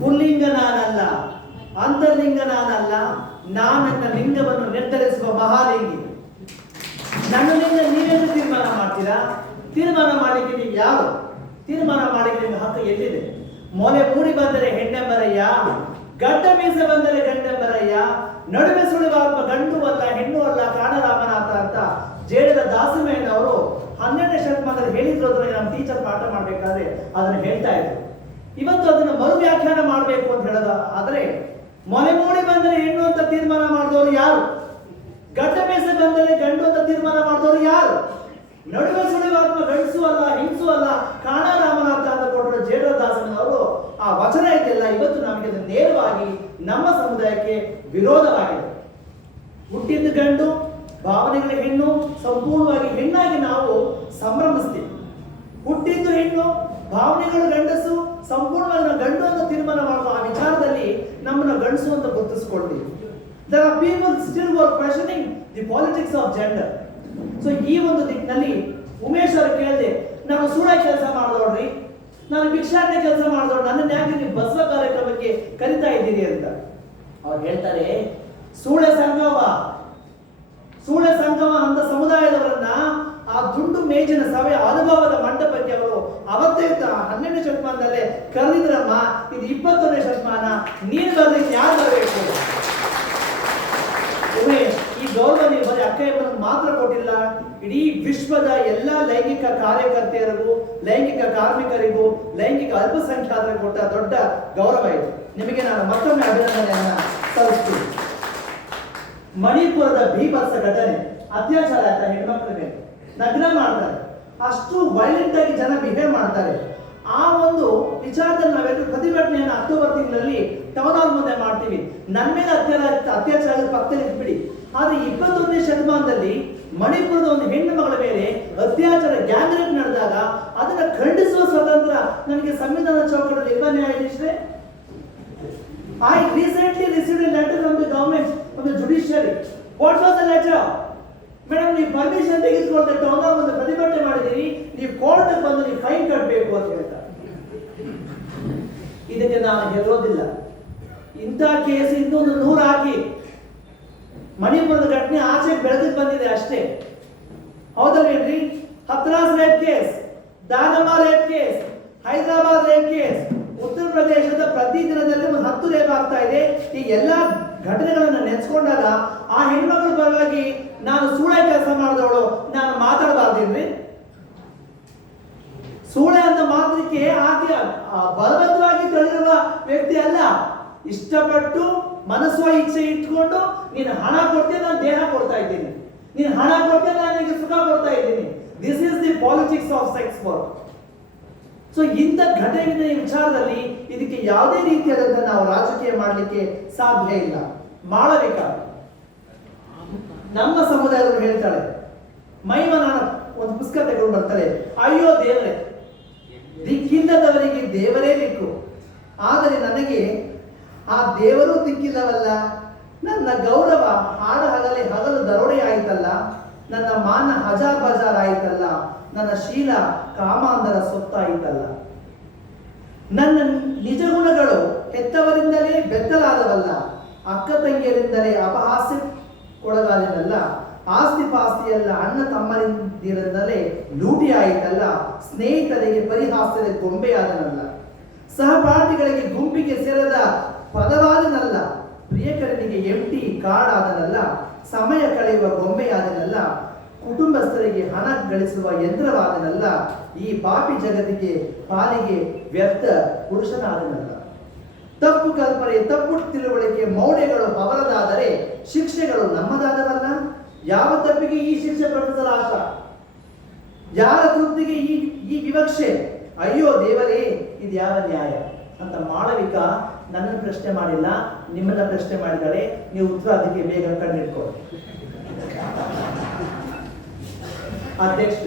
ಪುಲ್ಲಿಂಗ ನಾನಲ್ಲ ಅಂತರ್ಲಿಂಗ ನಾನಲ್ಲ ನಾನೆನ್ನ ಲಿಂಗವನ್ನು ನಿರ್ಧರಿಸುವ ಮಹಾಲಿಂಗಿ. ನನ್ನ ಲಿಂಗ ನೀವೆಂದು ತೀರ್ಮಾನ ಮಾಡ್ತೀರಾ? ತೀರ್ಮಾನ ಮಾಡಲಿಕ್ಕೆ ನೀವು ಯಾರು? ತೀರ್ಮಾನ ಮಾಡಲಿಕ್ಕೆ ನಿಮ್ಮ ಹಕ್ಕು ಎಲ್ಲಿದೆ? ಮೊಲೆ ಮೂಡಿ ಬಂದರೆ ಹೆಣ್ಣೆಂಬರಯ್ಯ ಗಡ್ಡ ಮೀಸೆ ಬಂದರೆ ಗಂಡೆಂಬರಯ್ಯ, ನಡುವೆ ಸುಳಿವಾತ್ಮ ಗಂಡು ಅಲ್ಲ, ಹೆಣ್ಣು ಅಲ್ಲ, ಕಾಣರಾಮನಾಥ ಅಂತ ಜೇಡದ ದಾಸಿಮಯ್ಯನವರು ಹನ್ನೆರಡನೇ ಶತಮಾನದಲ್ಲಿ ಹೇಳಿದ್ರು ನಮ್ಮ ಟೀಚರ್ ಪಾಠ ಮಾಡ್ಬೇಕಾದ್ರೆ ಅದನ್ನು ಹೇಳ್ತಾ ಇದ್ರು. ಇವತ್ತು ಅದನ್ನು ಮರು ವ್ಯಾಖ್ಯಾನ ಮಾಡಬೇಕು ಅಂತ ಹೇಳದ. ಆದರೆ ಮೊನೆ ಮೂಡಿ ಬಂದರೆ ಹೆಣ್ಣು ಅಂತ ತೀರ್ಮಾನ ಮಾಡಿದವರು ಯಾರು? ಗಡ್ಡ ಮೇಸೆ ಬಂದರೆ ಗಂಡು ಅಂತ ತೀರ್ಮಾನ ಮಾಡಿದವರು ಯಾರು? ನಡುವೆ ಸುಳಿವಾತ್ಮ ಗಂಡಸು ಅಲ್ಲ ಹಿಂಸು ಅಲ್ಲ, ಕಾಣ ರಾಮನಾಥ ಅಂತ ಕೊಟ್ಟರು ಜೇಡದಾಸನವರು ಆ ವಚನ ಇದೆಲ್ಲ ಇವತ್ತು ನಮಗೆ ಅದು ನೇರವಾಗಿ ನಮ್ಮ ಸಮುದಾಯಕ್ಕೆ ವಿರೋಧವಾಗಿದೆ. ಹುಟ್ಟಿದ್ದು ಗಂಡು, ಭಾವನೆಗಳ ಹೆಣ್ಣು, ಸಂಪೂರ್ಣವಾಗಿ ಹೆಣ್ಣಾಗಿ ನಾವು ಸಂಭ್ರಮಿಸ್ತೀವಿ. ಹುಟ್ಟಿದ್ದು ಹೆಣ್ಣು, ಭಾವನೆಗಳು ಗಂಡಸು ಸಂಪೂರ್ಣವಾಗಿ ನಾವು ಗಂಡು ಅಂತ ತೀರ್ಮಾನ ಮಾಡುವ ಆ ವಿಚಾರದಲ್ಲಿ ನಮ್ಮನ್ನ ಗಂಡಸು ಅಂತ ಗುರುತಿಸ್ಕೊಳ್ತೀವಿ there are people still were questioning the politics of gender so ಈ ಒಂದು ದಿಕ್ಕಿನಲ್ಲಿ ಉಮೇಶ್ ಅವರು ಕೇಳಿದೆ, ನಾನು ಸೂಡ ಕೆಲಸ ಮಾಡಿದೋಡ್ರಿ ನಾನು ಭಿಕ್ಷಾಟನೆ ಕೆಲಸ ಮಾಡಿದೋಡು ನನ್ನ ಯಾಕೆ ನೀವು ಬಸವ ಕಾರ್ಯಕ್ರಮಕ್ಕೆ ಕರಿತಾ ಇದ್ದೀರಿ ಅಂತ. ಅವ್ರು ಹೇಳ್ತಾರೆ ಸೂಳೆ ಸಂಗಮ ಸೂಳೆ ಸಂಗಮ ಅಂತ ಸಮುದಾಯದವರನ್ನ ಆ ದುಂಡು ಮೇಜಿನ ಸಭೆ, ಅನುಭವದ ಅವತ್ತೇ ಹನ್ನೆರಡನೇ ಶತಮಾನದಲ್ಲೇ ಕರೆದಿದ್ರಮ್ಮ, ಇದು ಇಪ್ಪತ್ತೊಂದನೇ ಶತಮಾನ, ನೀನು ಬರ್ಲಿಕ್ಕೆ ಯಾರು ಬರಬೇಕು ಉಮೇಶ್, ಈ ಗೌರವ ನೀವು ಬರೀ ಅಕ್ಕ ಮಾತ್ರ ಕೊಟ್ಟಿಲ್ಲ. ಇಡೀ ವಿಶ್ವದ ಎಲ್ಲ ಲೈಂಗಿಕ ಕಾರ್ಯಕರ್ತೆಯರಿಗೂ, ಲೈಂಗಿಕ ಕಾರ್ಮಿಕರಿಗೂ, ಲೈಂಗಿಕ ಅಲ್ಪಸಂಖ್ಯಾತರ ಕೊಟ್ಟ ದೊಡ್ಡ ಗೌರವ ಇದು. ನಿಮಗೆ ನಾನು ಮತ್ತೊಮ್ಮೆ ಅಭಿನಂದನೆಯನ್ನ ಸಲ್ಲಿಸ್ತೀನಿ. ಮಣಿಪುರದ ಭೀಭತ್ಸ ಘಟನೆ. ಅತ್ಯಾಚಾರ ಆಯ್ತಾ ಹೆಣ್ಮಕ್ಳ ನಗ್ನ ಮಾಡ್ತಾರೆ. ಅಷ್ಟು ವೈಲೆಂಟ್ ಆಗಿ ಜನ ಬಿಹೇವ್ ಮಾಡ್ತಾರೆ ಆ ಒಂದು ವಿಚಾರದಲ್ಲಿ ನಾವೆಲ್ಲರೂ ಪ್ರತಿಭಟನೆಯನ್ನು ಅಕ್ಟೋಬರ್ ತಿಂಗಳಲ್ಲಿ ಟೌನ್ ಮುಂದೆ ಮಾಡ್ತೀವಿ ನನ್ನ ಮೇಲೆ ಅತ್ಯಾಚಾರ ಅತ್ಯಾಚಾರ ಪಕ್ಕದಲ್ಲಿ ಇದ್ಬಿಡಿ ಆದ್ರೆ ಇಪ್ಪತ್ತೊಂದನೇ ಶತಮಾನದಲ್ಲಿ ಮಣಿಪುರದ ಒಂದು ಹೆಣ್ಣು ಮಗಳ ಮೇಲೆ ಅತ್ಯಾಚಾರ ಗ್ಯಾಂಗ್ ರೇಪ್ ನಡೆದಾಗ ಅದನ್ನ ಖಂಡಿಸುವ ಸ್ವತಂತ್ರ ನನಗೆ ಸಂವಿಧಾನ ಚೌಕಟ್ಟಲ್ಲಿ ಇಲ್ಲ ನ್ಯಾಯಾಧೀಶರೇ I recently receive letter from the government, from the judiciary. What was the letter? Madam ನೀವು ಪರ್ಮಿಷನ್ ತೆಗೆದುಕೊಂಡ ಟೌನ್ ಒಂದು ಪ್ರತಿಭಟನೆ ಮಾಡಿದ್ದೀರಿ. ನೀವು ಕೋರ್ಟ್ ಬಂದು ನೀವು ಫೈನ್ ಕಟ್ಟಬೇಕು ಅಂತ ಹೇಳ್ತಾರೆ. ಇದಕ್ಕೆ ನಾನು ಹೇಳೋದಿಲ್ಲ. ಇಂಥ ಕೇಸ್ ಇನ್ನೊಂದು ನೂರು ಹಾಕಿ ಮಣಿಪುರದ ಘಟನೆ ಆಚೆ ಬೆಳೆದು ಬಂದಿದೆ ಅಷ್ಟೇ. ಹೌದಲ್ವೇನ್ರಿ? Hathras rape case ದಾನಮ rape case Hyderabad rape case ಉತ್ತರ ಪ್ರದೇಶದ ಪ್ರತಿ ದಿನದಲ್ಲಿ ಒಂದು ಹತ್ತು ರೇಪ್ ಆಗ್ತಾ ಇದೆ. ಈ ಎಲ್ಲ ಘಟನೆಗಳನ್ನು ನೆನೆಸ್ಕೊಂಡಾಗ ಆ ಹೆಣ್ಮಕ್ಳ ಪರವಾಗಿ ನಾನು ಸೂಳೆ ಕೆಲಸ ಮಾಡಿದವಳು, ನಾನು ಮಾತಾಡಬಾರ್ದೇನ್ರಿ? ಸೂಳೆ ಅಂತ ಮಾತಕ್ಕೆ ಆಕೆ ಬಲವಂತವಾಗಿ ತಿಳಿದಿರುವ ವ್ಯಕ್ತಿ ಅಲ್ಲ. ಇಷ್ಟಪಟ್ಟು ಮನಸ್ಸು ಇಚ್ಛೆ ಇಟ್ಕೊಂಡು, ನೀನು ಹಣ ಕೊಡ್ತೇನೆ ನಾನು ದೇಹ ಕೊಡ್ತಾ ಇದ್ದೀನಿ. ನೀನು ಹಣ ಕೊಟ್ಟೆ ನಾನು ನಿನಗೆ ಸುಖ ಕೊಡ್ತಾ ಇದ್ದೀನಿ. This is the politics of sex work so ಇಂಥ ಘಟನೆಯ ವಿಚಾರದಲ್ಲಿ ಇದಕ್ಕೆ ಯಾವುದೇ ರೀತಿಯಾದಂತಹ ನಾವು ರಾಜಕೀಯ ಮಾಡಲಿಕ್ಕೆ ಸಾಧ್ಯ ಇಲ್ಲ. ಮಾಳವಿಕ. ನಮ್ಮ ಸಮುದಾಯದವರು ಹೇಳ್ತಾಳೆ, ಮೈಮನ ಒಂದು ಪುಸ್ತಕ ತಗೊಂಡು ಬರ್ತಾರೆ ಅಯ್ಯೋ ದೇವರೇ, ದಿಕ್ಕಿಲ್ಲದವರಿಗೆ ದೇವರೇ ಬೇಕು. ಆದರೆ ನನಗೆ ಆ ದೇವರು ದಿಕ್ಕಿಲ್ಲವಲ್ಲ, ನನ್ನ ಗೌರವ ಹಾಡ ಹಗಲೆ ಹಗಲು ದರೋಡೆ ಆಯಿತಲ್ಲ, ನನ್ನ ಮಾನ ಹಜಾರ್ ಬಜಾರ್ ಆಯಿತಲ್ಲ, ನನ್ನ ಶೀಲ ಕಾಮಾಂಧರ ಸೊತ್ತಾಯಿತಲ್ಲ. ನನ್ನ ನಿಜ ಗುಣಗಳು ಹೆತ್ತವರಿಂದಲೇ ಬೆತ್ತಲಾದವಲ್ಲ, ಅಕ್ಕ ತಂಗಿಯರಿಂದಲೇ ಅಪಹಾಸ್ಯಕ್ಕೊಳಗಾದನಲ್ಲ ಆಸ್ತಿ ಪಾಸ್ತಿಯಲ್ಲ ಅಣ್ಣ ತಮ್ಮನಿಂದಿರದಲೇ ಲೂಟಿ ಆಯಿತಲ್ಲ ಸ್ನೇಹಿತರಿಗೆ ಪರಿಹಾಸ್ಯದ ಗೊಂಬೆಯಾದನಲ್ಲ. ಸಹಪಾಠಿಗಳಿಗೆ ಗುಂಪಿಗೆ ಸೇರದ ಪದವಾದನಲ್ಲ, ಪ್ರಿಯಕರನಿಗೆ ಎಂಟಿ ಆದನಲ್ಲ, ಸಮಯ ಕಳೆಯುವ ಗೊಂಬೆಯಾದನಲ್ಲ, ಕುಟುಂಬಸ್ಥರಿಗೆ ಹಣ ಗಳಿಸುವ ಯಂತ್ರವಾದನಲ್ಲ, ಈ ಪಾಪಿ ಜಗತ್ತಿಗೆ ಪಾಲಿಗೆ ವ್ಯರ್ಥ ಪುರುಷನಾದನಲ್ಲ. ತಪ್ಪು ಕಲ್ಪನೆ, ತಪ್ಪು ತಿಳುವಳಿಕೆ ಮೌಢ್ಯಗಳು ಅವರದಾದರೆ ಶಿಕ್ಷೆಗಳು ನಮ್ಮದಾದವಲ್ಲ ಯಾವ ತಪ್ಪಿಗೆ ಈ ಶಿಕ್ಷೆ ಪ್ರಕಟಿಸಲ ಆಶ? ಯಾರ ತೃಪ್ತಿಗೆ ಈ ಈ ವಿವಕ್ಷೆ? ಅಯ್ಯೋ ದೇವರೇ, ಇದು ಯಾವ ನ್ಯಾಯ? ಅಂತ ಮಾಳವಿಕ ನನ್ನ ಪ್ರಶ್ನೆ ಮಾಡಿಲ್ಲ, ನಿಮ್ಮನ್ನ ಪ್ರಶ್ನೆ ಮಾಡಿದರೆ ನೀವು ಉತ್ತರ ಅದಕ್ಕೆ ಬೇಗ ಕಣ್ಣಿಟ್ಕೊಳ್ಳಿ ಅಧ್ಯಕ್ಷ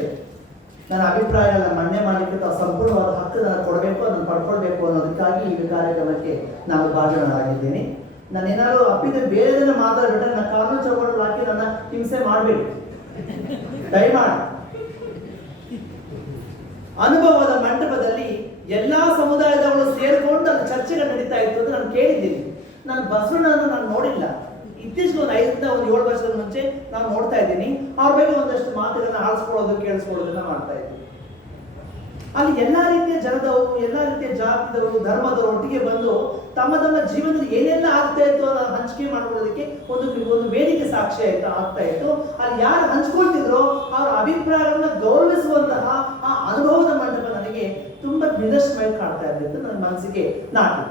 ನನ್ನ ಅಭಿಪ್ರಾಯ ಮನ್ನೆ ಮಾಡಲಿಕ್ಕೆ ಸಂಪೂರ್ಣವಾದ ಹಕ್ಕು ನಾನು ಕೊಡಬೇಕು ಅದನ್ನು ಪಡ್ಕೊಳ್ಬೇಕು ಅನ್ನೋದಕ್ಕಾಗಿ ಈ ಕಾರ್ಯಕ್ರಮಕ್ಕೆ ನಾನು ಭಾಜನರಾಗಿದ್ದೇನೆ ನಾನು ಏನಾದರೂ ಅಪ್ಪಿದ ಬೇರೆದನ್ನ ಮಾತಾಡ್ಬಿಟ್ರೆ ನನ್ನ ಕಾನೂನು ಚೌಕಟ್ಟು ಹಾಕಿ ನನ್ನ ಹಿಂಸೆ ಮಾಡಬೇಡಿ. ದಯಮಾಡಿ. ಅನುಭವದ ಮಂಟಪದಲ್ಲಿ ಎಲ್ಲಾ ಸಮುದಾಯದವರು ಸೇರಿಕೊಂಡು ಅಲ್ಲಿ ಚರ್ಚೆಗಳು ನಡೀತಾ ನಾನು ಕೇಳಿದ್ದೀನಿ. ನಾನು ಬಸವಣ್ಣನ ನಾನು ನೋಡಿಲ್ಲ. ಇತ್ತೀಚೆಗೆ ಒಂದು ಐದರಿಂದ ಒಂದು ಏಳು ವರ್ಷದ ಮುಂಚೆ ನಾನು ನೋಡ್ತಾ ಇದ್ದೀನಿ. ಅವ್ರ ಬಗ್ಗೆ ಒಂದಷ್ಟು ಮಾತುಗಳನ್ನ ಆಡಿಸ್ಕೊಳ್ಳೋದು ಕೇಳಿಸ್ಕೊಳ್ಳೋದನ್ನ ಮಾಡ್ತಾ ಇದ್ದೀನಿ. ಅಲ್ಲಿ ಎಲ್ಲ ರೀತಿಯ ಜನದವರು, ಎಲ್ಲ ರೀತಿಯ ಜಾತಿದವರು, ಧರ್ಮದವರು ಒಟ್ಟಿಗೆ ಬಂದು ತಮ್ಮ ತಮ್ಮ ಜೀವನದಲ್ಲಿ ಏನೆಲ್ಲ ಆಗ್ತಾ ಇತ್ತು ಅನ್ನೋ ಹಂಚಿಕೆ ಮಾಡ್ಕೊಳ್ಳೋದಕ್ಕೆ ಒಂದು ಒಂದು ವೇದಿಕೆ ಸಾಕ್ಷಿ ಆಯ್ತು, ಆಗ್ತಾ ಇತ್ತು. ಅಲ್ಲಿ ಯಾರು ಹಂಚ್ಕೊಳ್ತಿದ್ರೋ ಅವರ ಅಭಿಪ್ರಾಯಗಳನ್ನ ಗೌರವಿಸುವಂತಹ ಆ ಅನುಭವದ ಮಂಟಪ ನನಗೆ ತುಂಬಾ ನಿದರ್ಶನವಾಗಿ ಕಾಣ್ತಾ ಅಂತ ನನ್ನ ಮನಸ್ಸಿಗೆ ನಾಟಿ.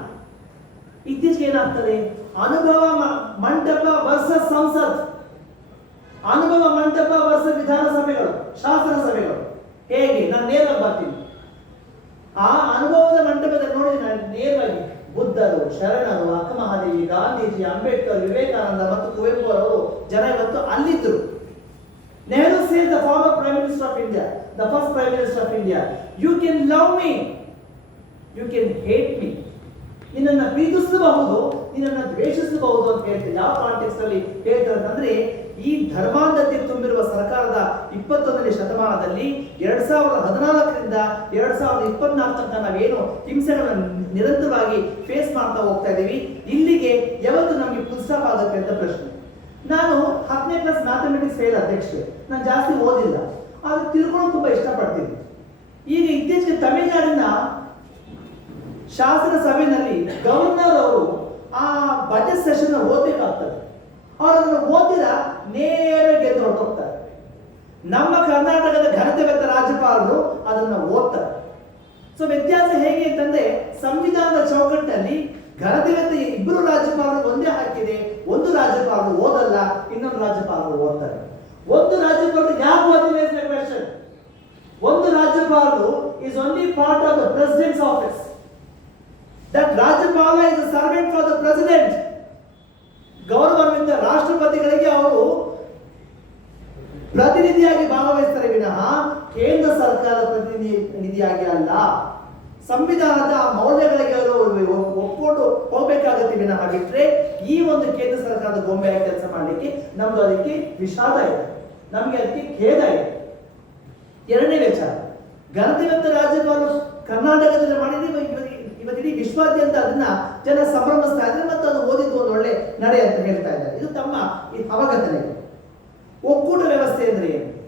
ಇತ್ತೀಚೆಗೆ ಏನಾಗ್ತದೆ? ಅನುಭವ ಮಂಟಪ ವರ್ಸಸ್ ಸಂಸತ್. ಅನುಭವ ಮಂಟಪ ವರ್ಸ ವಿಧಾನಸಭೆಗಳು ಶಾಸನ ಸಭೆಗಳು ಹೇಗೆ? ನಾನು ನೇರ ಬರ್ತೀನಿ. ಆ ಅನುಭವದ ಮಂಟಪದಲ್ಲಿ ನೋಡಿ ನಾನು ನೇರವಾಗಿ ಬುದ್ಧರು, ಶರಣರು, ಅಕ್ಕಮಹಾದೇವಿ, ಗಾಂಧೀಜಿ, ಅಂಬೇಡ್ಕರ್, ವಿವೇಕಾನಂದ ಮತ್ತು ಕುವೆಂಪು ಅವರು ಜನ ಇವತ್ತು ಅಲ್ಲಿದ್ದರು. Nehru says the former prime minister of India the first prime minister of India you can love me you can hate me ನಿನ್ನನ್ನು ಪ್ರೀತಿಸಬಹುದು, ನಿನ್ನನ್ನು ದ್ವೇಷಿಸಬಹುದು ಅಂತ ಹೇಳ್ತಾರೆ ಯಾವ ಕಾಂಟೆಕ್ಸ್ಟ್ ಅಲ್ಲಿ ಹೇಳ್ತಾರೆ ಈ ಧರ್ಮಾಂಧತೆ ತುಂಬಿರುವ ಸರ್ಕಾರದ ಇಪ್ಪತ್ತೊಂದನೇ ಶತಮಾನದಲ್ಲಿ ಎರಡ್ ಸಾವಿರದ ಹದಿನಾಲ್ಕರಿಂದ ಎರಡ್ ಸಾವಿರದ ಇಪ್ಪತ್ನಾಲ್ಕ ನಾವೇನು ಹಿಂಸೆಗಳನ್ನು ನಿರಂತರವಾಗಿ ಫೇಸ್ ಮಾಡ್ತಾ ಹೋಗ್ತಾ ಇದ್ದೀವಿ. ಇಲ್ಲಿಗೆ ಯಾವತ್ತು ನಮಗೆ ಪುಸ್ತಕ ಆಗುತ್ತೆ ಅಂತ ಪ್ರಶ್ನೆ. ನಾನು ಹತ್ತನೇ ಕ್ಲಾಸ್ ಮ್ಯಾಥಮೆಟಿಕ್ಸ್ ಫೇಲ್ ಅಧ್ಯಕ್ಷೆ. ನಾನು ಜಾಸ್ತಿ ಓದಿಲ್ಲ. ಆದ್ರೆ ತಿಳ್ಕೊಳ್ಳೋದು ತುಂಬಾ ಇಷ್ಟಪಡ್ತೀನಿ. ಈಗ ಇತ್ತೀಚೆಗೆ ತಮಿಳುನಾಡಿನ ಶಾಸನ ಸಭೆಯಲ್ಲಿ ಗವರ್ನರ್ ಅವರು ಆ ಬಜೆಟ್ ಸೆಷನ್ ಓದಬೇಕಾಗ್ತದೆ. ಅವರು ಓದಿದ ನೇರ ಗೆದ್ದು ಹೊರಟೋಗ್ತಾರೆ ನಮ್ಮ ಕರ್ನಾಟಕದ ಘನತೆವೆತ್ತ ರಾಜ್ಯಪಾಲರು ಅದನ್ನು ಓದ್ತಾರೆ. ಸೊ ವ್ಯತ್ಯಾಸ ಹೇಗೆ ಅಂತಂದ್ರೆ ಸಂವಿಧಾನದ ಚೌಕಟ್ಟಲ್ಲಿ ಘನತೆವೆತ್ತ ಇಬ್ಬರು ರಾಜ್ಯಪಾಲರು ಒಂದೇ ಹಾಕಿದೆ. ಒಂದು ರಾಜ್ಯಪಾಲರು ಓದಲ್ಲ, ಇನ್ನೊಂದು ರಾಜ್ಯಪಾಲರು ಓದ್ತಾರೆ. ಒಂದು ರಾಜ್ಯಪಾಲರು ಯಾಕೆ ಓದಿಲ್ಲ ಒಂದು ರಾಜ್ಯಪಾಲರು is only part of the president's office that ರಾಜ್ಯಪಾಲ is servant for the president ಗೌರವದಿಂದ ರಾಷ್ಟ್ರಪತಿಗಳಿಗೆ ಅವರು ಪ್ರತಿನಿಧಿಯಾಗಿ ಭಾಗವಹಿಸ್ತಾರೆ ವಿನಃ ಕೇಂದ್ರ ಸರ್ಕಾರದ ಪ್ರತಿನಿಧಿಯಾಗಿ ಅಲ್ಲ. ಸಂವಿಧಾನದ ಮೌಲ್ಯಗಳಿಗೆ ಅವರು ಒ- ಹೋಗ್ಬೇಕಾಗತ್ತೆ ವಿನಃ ಬಿಟ್ರೆ ಈ ಒಂದು ಕೇಂದ್ರ ಸರ್ಕಾರದ ಗೊಂಬೆಯಾಗಿ ಕೆಲಸ ಮಾಡಲಿಕ್ಕೆ ನಮ್ದು ಅದಕ್ಕೆ ವಿಷಾದ ಇದೆ. ನಮ್ಗೆ ಅದಕ್ಕೆ ಖೇದ ಇದೆ. ಎರಡನೇ ವಿಚಾರ. ಗಣತಿವಂತ ರಾಜ್ಯಪಾಲರು ಕರ್ನಾಟಕದಲ್ಲಿ ಮಾಡಿದ್ರೆ ಇವತ್ತು ಇಡೀ ವಿಶ್ವಾದ್ಯಂತ ಅದನ್ನ ಜನ ಸಂಭ್ರಮಿಸ್ತಾ ಇದ್ದಾರೆ ಮತ್ತು ಅದು ಓದಿದ್ದು ಒಂದು ಒಳ್ಳೆ ನಡೆ ಅಂತ ಹೇಳ್ತಾ ಇದ್ದಾರೆ. ಇದು ತಮ್ಮ ಈ ಅವಗತನೆ ಒಕ್ಕೂಟ ವ್ಯವಸ್ಥೆ ಅಂದ್ರೆ ಏನು?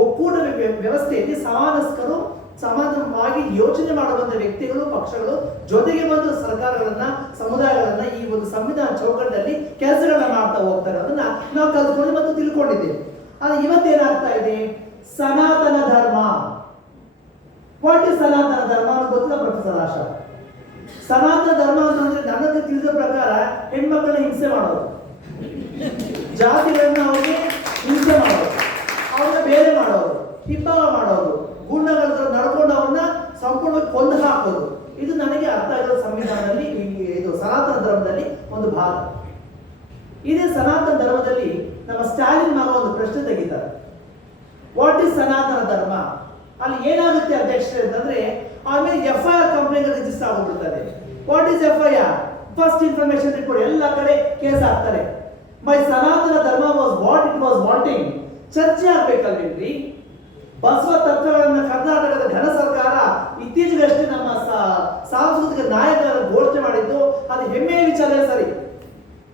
ಒಕ್ಕೂಟ ವ್ಯ- ವ್ಯವಸ್ಥೆಯಲ್ಲಿ ಸಮಾನಸ್ಕರು ಸಮಾನವಾಗಿ ಯೋಚನೆ ಮಾಡುವಂತ ವ್ಯಕ್ತಿಗಳು, ಪಕ್ಷಗಳು ಜೊತೆಗೆ ಬಂದು ಸರ್ಕಾರಗಳನ್ನ, ಸಮುದಾಯಗಳನ್ನ ಈ ಒಂದು ಸಂವಿಧಾನ ಚೌಕಟ್ಟಲ್ಲಿ ಕೆಲಸಗಳನ್ನ ಮಾಡ್ತಾ ಹೋಗ್ತಾರೆ. ಅದನ್ನ ನಾವು ಕಲ್ತ್ಕೊಂಡು ಮತ್ತು ತಿಳ್ಕೊಂಡಿದ್ದೇವೆ. ಆದ್ರೆ ಇವತ್ತೇನಾಗ್ತಾ ಇದೆ? ಸನಾತನ ಧರ್ಮ. ವಾಟ್ ಇಸ್ ಸನಾತನ ಧರ್ಮ ಅನ್ನೋದು ಗೊತ್ತಿಲ್ಲ ಪ್ರೊಫೆಸರ್ ಆಶಾ. ಸನಾತನ ಧರ್ಮ ಅಂತಂದ್ರೆ ನನಗೆ ತಿಳಿದ ಪ್ರಕಾರ ಹೆಣ್ಮಕ್ಕಳ ಹಿಂಸೆ ಮಾಡೋದು. ಜಾತಿಗಳನ್ನ ಅವ್ರಿಗೆ ಹಿಂಸೆ ಮಾಡೋದು. ಅವ್ರನ್ನ ಬೇರೆ ಮಾಡೋದು. ಹಿಬ್ಬಾಗ ಮಾಡೋದು. ಗುಂಡಗಳ ನಡ್ಕೊಂಡು ಅವ್ರನ್ನ ಸಂಪೂರ್ಣ ಕೊಂದು ಹಾಕೋದು. ಇದು ನನಗೆ ಅರ್ಥ ಆಗಿರೋ ಸಂವಿಧಾನದಲ್ಲಿ ಇದು ಸನಾತನ ಧರ್ಮದಲ್ಲಿ ಒಂದು ಭಾಗ. ಇದೇ ಸನಾತನ ಧರ್ಮದಲ್ಲಿ ನಮ್ಮ ಸ್ಟಾಲಿನ್ ಮಗ ಒಂದು ಪ್ರಶ್ನೆ ತೆಗಿತಾರೆ. ವಾಟ್ ಇಸ್ ಸನಾತನ ಧರ್ಮ? ಅಲ್ಲಿ ಏನಾಗುತ್ತೆ ಅಧ್ಯಕ್ಷ ಅಂತಂದ್ರೆ ಆಮೇಲೆ F I R complaint register ಆಗಿಬಿಡ್ತಾರೆ what is F I R first information report ಎಲ್ಲ ಕಡೆ ಕೇಸ್ ಹಾಕ್ತಾರೆ my Sanatana Dharma was what it was wanting ಚರ್ಚೆ ಆಗ್ಬೇಕಲ್ವೇನ್ರಿ ಬಸವ ತತ್ವಗಳನ್ನ ಕರ್ನಾಟಕದ ಘನ ಸರ್ಕಾರ ಇತ್ತೀಚೆಗಷ್ಟೇ ನಮ್ಮ ಸಾಂಸ್ಕೃತಿಕ ನಾಯಕರ ಘೋಷಣೆ ಮಾಡಿದ್ದು, ಅದು ಹೆಮ್ಮೆಯ ವಿಚಾರ ಸರಿ.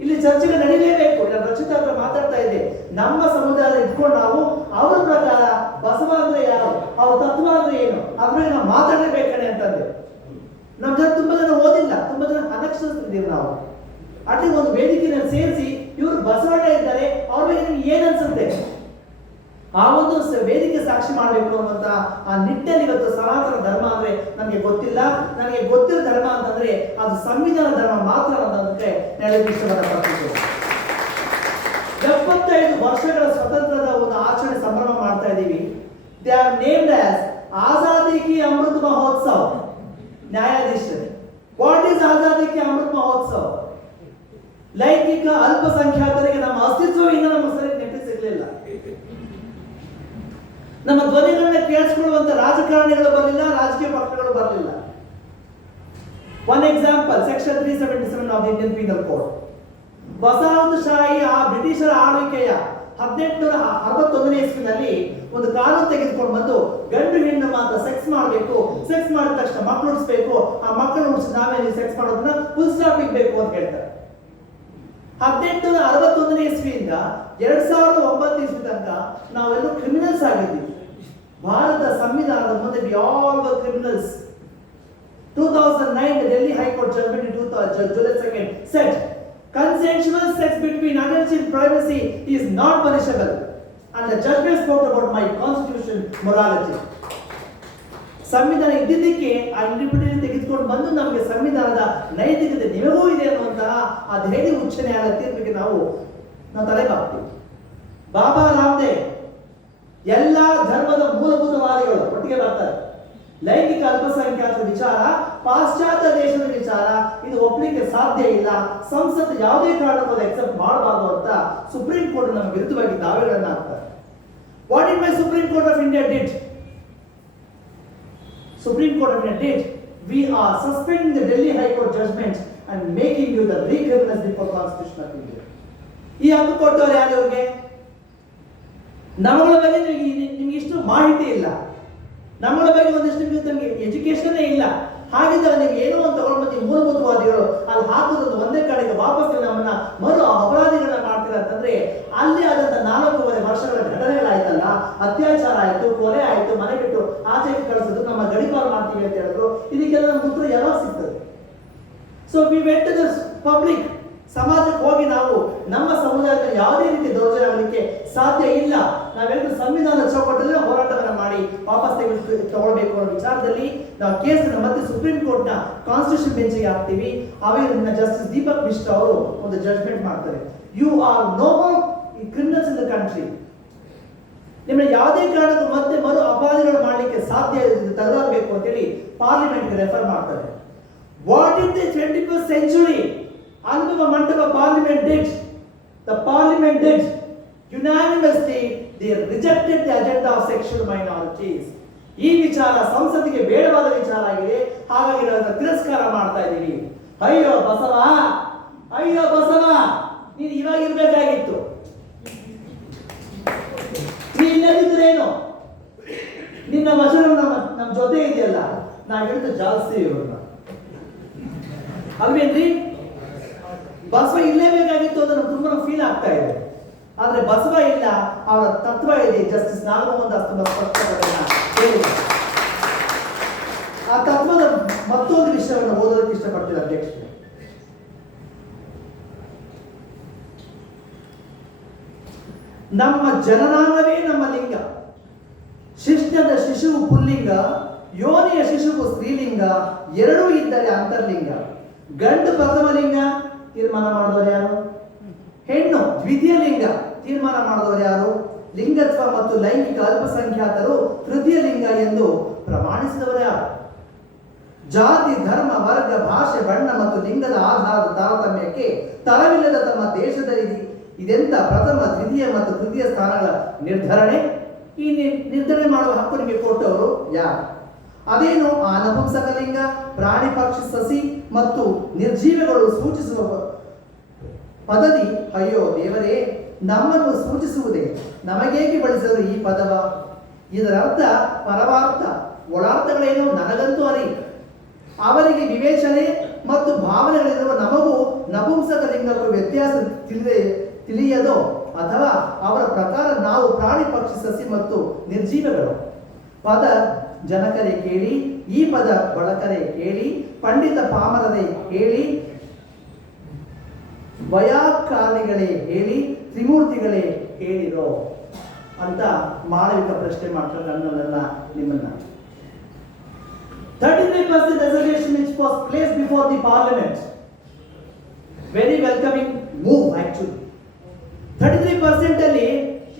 ಇಲ್ಲಿ ಚರ್ಚೆಗೆ ನಡೀಲೇಬೇಕು. ನಾನು ರಚಿತಾ ಮಾತಾಡ್ತಾ ಇದ್ದೆ. ನಮ್ಮ ಸಮುದಾಯ ಇಟ್ಕೊಂಡು ನಾವು ಅವರ ಪ್ರಕಾರ ಬಸವ ಅವ್ರ ತತ್ವ ಅಂದ್ರೆ ಏನು? ಅದ್ರ ನಾವು ಮಾತಾಡಲೇಬೇಕಣೆ ಅಂತಂದೆ. ನಮ್ಮ ಜನ ತುಂಬಾ ಜನ ಓದಿಲ್ಲ, ತುಂಬಾ ಜನ ಅನಕ್ಷರಿಸ್ತಿದ್ದೀವಿ ನಾವು. ಅಟ್ಲಿ ಒಂದು ವೇದಿಕೆಯನ್ನು ಸೇರಿಸಿ ಇವರು ಬಸವಣ್ಣ ಇದ್ದಾರೆ, ಅವ್ರ ಬಗ್ಗೆ ನಿಮ್ಗೆ ಏನ್ ಆ ಒಂದು ವೇದಿಕೆ ಸಾಕ್ಷಿ ಮಾಡಬೇಕು ಅನ್ನುವಂತ ಆ ನಿಟ್ಟಲ್ಲಿ ಇವತ್ತು ಸನಾತನ ಧರ್ಮ ಅಂದ್ರೆ ನನಗೆ ಗೊತ್ತಿಲ್ಲ. ನನಗೆ ಗೊತ್ತಿರೋ ಧರ್ಮ ಅಂತಂದ್ರೆ ಅದು ಸಂವಿಧಾನ ಧರ್ಮ ಮಾತ್ರ ಹೇಳಕ್ಕೆ ಇಷ್ಟಪಡಪಡ್ತಿದ್ದೆ ಎಪ್ಪತ್ತೈದು ವರ್ಷಗಳ ಸ್ವತಂತ್ರದ ಒಂದು ಆಚರಣೆ ಸಂಭ್ರಮ they are named as Azadi ki Amrit Mahotsav ನ್ಯಾಯಾಧೀಶರು ವಾಟ್ ಈಸ್ ಆಜಾದಿ ಕಿ ಅಮೃತ ಮಹೋತ್ಸವ ಲೈಂಗಿಕ ಅಲ್ಪಸಂಖ್ಯಾತರಿಗೆ ನಮ್ಮ ಅಸ್ತಿತ್ವವಿಂದ ನಮ್ಮ ಸರಿ ನೆಟ್ಟಿ ಸಿಗಲಿಲ್ಲ. ನಮ್ಮ ಧ್ವನಿಗಳನ್ನ ಕೇಳಿಸ್ಕೊಳ್ಳುವಂತ ರಾಜಕಾರಣಿಗಳು ಬರಲಿಲ್ಲ, ರಾಜಕೀಯ ಪಕ್ಷಗಳು ಬರಲಿಲ್ಲ. One example section three seventy seven of Indian penal code ವಸಾಹತುಶಾಹಿ ಆ ಬ್ರಿಟಿಷರ ಆಳ್ವಿಕೆಯ ಹದಿನೆಂಟುನೂರ ಅರವತ್ತೊಂದನೇ ಇಸ್ವಿನಲ್ಲಿ ಒಂದು ಕಾನೂನು ತೆಗೆದುಕೊಂಡು ಬಂದು ಗಂಡು ಹೆಣ್ಣು ಮಾತ್ರ ಸೆಕ್ಸ್ ಮಾಡಬೇಕು. ಸೆಕ್ಸ್ ಮಾಡಿದ ತಕ್ಷಣ ಮಕ್ಕಳು ಉಳಿಸ್ಬೇಕು. ಆ ಮಕ್ಕಳು ಉಡಿಸಿ ನಾವೇ ಸೆಕ್ಸ್ ಮಾಡೋದನ್ನ ಫುಲ್ ಸ್ಟಾಪ್ ಹದಿನೆಂಟುನೂರ ಅರವತ್ತೊಂದನೇ ಇಸ್ವಿಯಿಂದ ಎರಡ್ ಸಾವಿರದ ಒಂಬತ್ತು ಇಸ್ವಿ ತನಕ ನಾವೆಲ್ಲರೂ ಕ್ರಿಮಿನಲ್ಸ್ ಆಗಿದ್ದೀವಿ. ಭಾರತ ಸಂವಿಧಾನದ ಮುಂದೆ all criminals 2009 the Delhi High Court judgment in 2000, July 2nd said consensual sex between adults in privacy is not punishable. And the judgment spoke about my constitution morality. ಸಂವಿಧಾನ ಇದ್ದಿದ್ದಕ್ಕೆ ಆ ಇಂಡಿಪೆಂಡೆಂಟ್ ತೆಗೆದುಕೊಂಡು ಬಂದು ನಮಗೆ ಸಂವಿಧಾನದ ನೈತಿಕತೆ ನಿಮಗೂ ಇದೆ ಅನ್ನುವಂತಹ ಆ ಧೈರ್ಯ ಉಚ್ಚ ನ್ಯಾಯಾಲಯ ತೀರ್ಪಿಗೆ ನಾವು ನಾವು ತಲೆಬಾಗ್ತೀವಿ ಬಾಬಾ ರಾಮದೇವ್ ಎಲ್ಲ ಧರ್ಮದ ಮೂಲಭೂತವಾದಿಗಳು ಒಟ್ಟಿಗೆ ಬರ್ತಾರೆ. ಲೈಂಗಿಕ ಅಲ್ಪಸಂಖ್ಯಾತ ವಿಚಾರ ಪಾಶ್ಚಾತ್ಯ ದೇಶದ ವಿಚಾರ ಒಪ್ಪಲಿಕ್ಕೆ ಸಾಧ್ಯ ಇಲ್ಲ, ಸಂಸತ್ ಯಾವುದೇ ಕಾರಣಕ್ಕೂ ಅಕ್ಸೆಪ್ಟ್ ಮಾಡಬಾರ್ದು ಅಂತ ಸುಪ್ರೀಂ ಕೋರ್ಟ್ ನಮ್ಮ ವಿರುದ್ಧವಾಗಿ ದಾವೆಗಳನ್ನ ಹಾಕ್ತಾರೆ. What it my supreme court of India did supreme court of India did we are suspend the Delhi high court judgment and making you the the for constitution of India. ಈ ಹಕ್ಕು ಕೊಟ್ಟವರು ಯಾರು ಇವ್ರಿಗೆ ನಮ್ಮಗಳ ಬಗ್ಗೆ ನಿಮಗೆ ಇಷ್ಟು ಮಾಹಿತಿ ಇಲ್ಲ. ನಮ್ಮಗಳ ಬಗ್ಗೆ ಒಂದಿಷ್ಟು ನಮಗೆ ಎಜುಕೇಶನ್ ಇಲ್ಲ. ಹಾಗಿದ್ದಾಗ ನೀವು ಏನೋ ಒಂದು ತಗೊಂಡು ಬಂದು ಈ ಮೂಲಭೂತವಾದಿಗಳು ಅಲ್ಲಿ ಹಾಕೋದೊಂದು ಒಂದೇ ಕಡೆಗೆ ವಾಪಸ್ ನಮ್ಮನ್ನ ಮರು ಅಪರಾಧಿಗಳನ್ನ ಮಾಡ್ತೀರ ಅಂತಂದ್ರೆ ಅಲ್ಲಿ ಆದಂತ ನಾಲ್ಕೂವರೆ ವರ್ಷಗಳ ಘಟನೆಗಳಾಯ್ತಲ್ಲ, ಅತ್ಯಾಚಾರ ಆಯ್ತು, ಕೊಲೆ ಆಯ್ತು, ಮನೆ ಬಿಟ್ಟು ಆಚೆಗೆ ಕಳಿಸಿದ್ರು ನಮ್ಮ ಗಡಿಪಾರು ಮಾಡ್ತೀವಿ ಅಂತ ಹೇಳಿದ್ರು. ಇದಕ್ಕೆಲ್ಲ ಉತ್ತರ ಯಾವಾಗ ಸಿಗ್ತದೆ? So we went the public ಸಮಾಜಕ್ಕೆ ಹೋಗಿ ನಾವು ನಮ್ಮ ಸಮುದಾಯದಲ್ಲಿ ಯಾವುದೇ ರೀತಿ ದೌರ್ಜನ್ಯ ಆಗಲಿಕ್ಕೆ ಸಾಧ್ಯ ಇಲ್ಲ. ನಾವೆಲ್ಲರೂ ಸಂವಿಧಾನ ಚೌಕಟ್ಟಲ್ಲಿ ಹೋರಾಟವನ್ನು ಮಾಡಿ ವಾಪಸ್ ತೆಗೆದು ತಗೊಳ್ಬೇಕು ಅನ್ನೋ ವಿಚಾರದಲ್ಲಿ ನಾವು ಕೇಸ್ ಮತ್ತೆ ಸುಪ್ರೀಂ ಕೋರ್ಟ್ನ ಕಾನ್ಸ್ಟಿಟ್ಯೂಷನ್ ಬೆಂಚಿಗೆ ಹಾಕ್ತೀವಿ. ಅವಾಗ ಜಸ್ಟಿಸ್ ದೀಪಕ್ ಮಿಶ್ರಾ ಅವರು ಒಂದು ಜಡ್ಜ್ಮೆಂಟ್ ಮಾಡ್ತಾರೆ. You are no criminals in the country ನಿಮ್ಮ ಯಾವುದೇ ಕಾರಣಕ್ಕೂ ಮತ್ತೆ ಮರು ಅಪರಾಧಿಗಳು ಮಾಡಲಿಕ್ಕೆ ಸಾಧ್ಯ ತಗಲಾಗಬೇಕು ಅಂತೇಳಿ ಪಾರ್ಲಿಮೆಂಟ್ ರೆಫರ್ ಮಾಡ್ತಾರೆ. What is the twenty first century Anubhava Mantapa parliament did the parliament did unanimously the rejected the agenda of section minorities ಈ ವಿಚಾರ ಸಂಸತ್ತಿಗೆ ಬೇಡವಾದ ವಿಚಾರ ಆಗಿದೆ. ಹಾಗಾಗಿ ನಾವು ತಿರಸ್ಕಾರ ಮಾಡ್ತಾ ಇದ್ದೀವಿ ಅಯ್ಯೋ ಬಸವ ಅಯ್ಯೋ ಬಸವ, ನೀನು ಇವಾಗ ಇರ್ಬೇಕಾಗಿತ್ತು. ಇಲ್ಲದಿದ್ರೇನು ನಿನ್ನ ವಚನ ನಮ್ಮ ನಮ್ಮ ಜೊತೆ ಇದೆಯಲ್ಲ, ನಾ ಹೇಳಿದ ಜಾಸ್ತಿ ಇವ್ರನ್ನ. ಅಲ್ವೇನ್ರಿ? ಬಸವ ಇಲ್ಲೇಬೇಕಾಗಿತ್ತು ಅಂತ ನಮ್ಗೆ ತುಂಬಾ ಫೀಲ್ ಆಗ್ತಾ ಇದೆ. ಆದ್ರೆ ಬಸವ ಇಲ್ಲ, ಅವರ ತತ್ವ ಇದೆ. ಜಸ್ಟಿಸ್ ನಾಗಮೋಹನ್ ತುಂಬಾ ಸ್ಪಷ್ಟಪಟ್ಟನ್ನ ಹೇಳಿದೆ ಆ ತತ್ವದ ಮತ್ತೊಂದು ವಿಷಯವನ್ನು ಓದೋದಕ್ಕೆ ಇಷ್ಟಪಡ್ತೀರ ಅಧ್ಯಕ್ಷ? ನಮ್ಮ ಜನನಾಂಗವೇ ನಮ್ಮ ಲಿಂಗ. ಶಿಷ್ಯದ ಶಿಶುವು ಪುಲ್ಲಿಂಗ, ಯೋನಿಯ ಶಿಶುವು ಸ್ತ್ರೀಲಿಂಗ, ಎರಡೂ ಇದ್ದರೆ ಅಂತರ್ಲಿಂಗ. ಗಂಡು ಪ್ರಥಮ ಲಿಂಗ, ತೀರ್ಮಾನ ಮಾಡಿದವರು ಯಾರು? ಹೆಣ್ಣು ದ್ವಿತೀಯ ಲಿಂಗ, ತೀರ್ಮಾನ ಮಾಡಿದವರು ಯಾರು? ಲಿಂಗತ್ವ ಮತ್ತು ಲೈಂಗಿಕ ಅಲ್ಪಸಂಖ್ಯಾತರು ತೃತೀಯ ಲಿಂಗ ಎಂದು ಪ್ರಮಾಣಿಸಿದವರೇ ಜಾತಿ, ಧರ್ಮ, ವರ್ಗ, ಭಾಷೆ, ಬಣ್ಣ ಮತ್ತು ಲಿಂಗದ ಆಧಾರದ ತಾರತಮ್ಯಕ್ಕೆ ತರವಿಲ್ಲದ ತಮ್ಮ ದೇಶದಲ್ಲಿ ಇದೆಂತ ಪ್ರಥಮ, ದ್ವಿತೀಯ ಮತ್ತು ತೃತೀಯ ಸ್ಥಾನಗಳ ನಿರ್ಧರಣೆ? ಈ ನಿರ್ಧರಣೆ ಮಾಡುವ ಹಕ್ಕು ನಿಮಗೆ ಕೊಟ್ಟವರು ಯಾರು? ಅದೇನು ಆ ನಪುಂಸಕಲಿಂಗ ಪ್ರಾಣಿ ಪಕ್ಷಿ ಸಸಿ ಮತ್ತು ನಿರ್ಜೀವಗಳು ಸೂಚಿಸುವ ಪದವಿ? ಅಯ್ಯೋ ದೇವರೇ ನಮ್ಮನ್ನು ಸೂಚಿಸುವುದೇ ನಮಗೇಕೆ ಬಳಸಿದರು ಈ ಪದವ? ಇದರ ಅರ್ಥ ಪರಮಾರ್ಥ ಒಳಾರ್ಥಗಳೇನು ನನಗಂತೂ ಅರಿ ಅವರಿಗೆ ವಿವೇಚನೆ ಮತ್ತು ಭಾವನೆಗಳಿರುವ ನಮಗೂ ನಪುಂಸಕ ಲಿಂಗಗಳು ವ್ಯತ್ಯಾಸ ತಿಳಿದೇ ತಿಳಿಯದೋ? ಅಥವಾ ಅವರ ಪ್ರಕಾರ ನಾವು ಪ್ರಾಣಿ ಪಕ್ಷಿ ಸಸಿ ಮತ್ತು ನಿರ್ಜೀವಗಳು? ಪದ ಜನಕರೇ ಕೇಳಿ, ಈ ಪದ ಬಳಕರೇ ಕೇಳಿ, ಪಂಡಿತ ಪಾಮರರೇ ಹೇಳಿ ವಯಾಕಾಲಿಗಳೇ ಹೇಳಿ ತ್ರಿಮೂರ್ತಿಗಳೇ ಹೇಳಿರೋ ಅಂತ ಮಾಳವಿಕ ಪ್ರಶ್ನೆ ಮಾಡ್ತಾರೆ ನನ್ನನ್ನ ನಿಮ್ಮನ್ನ. Thirty three percent resolution which was place before the parliament very welcoming move actually thirty three percent ಅಲ್ಲಿ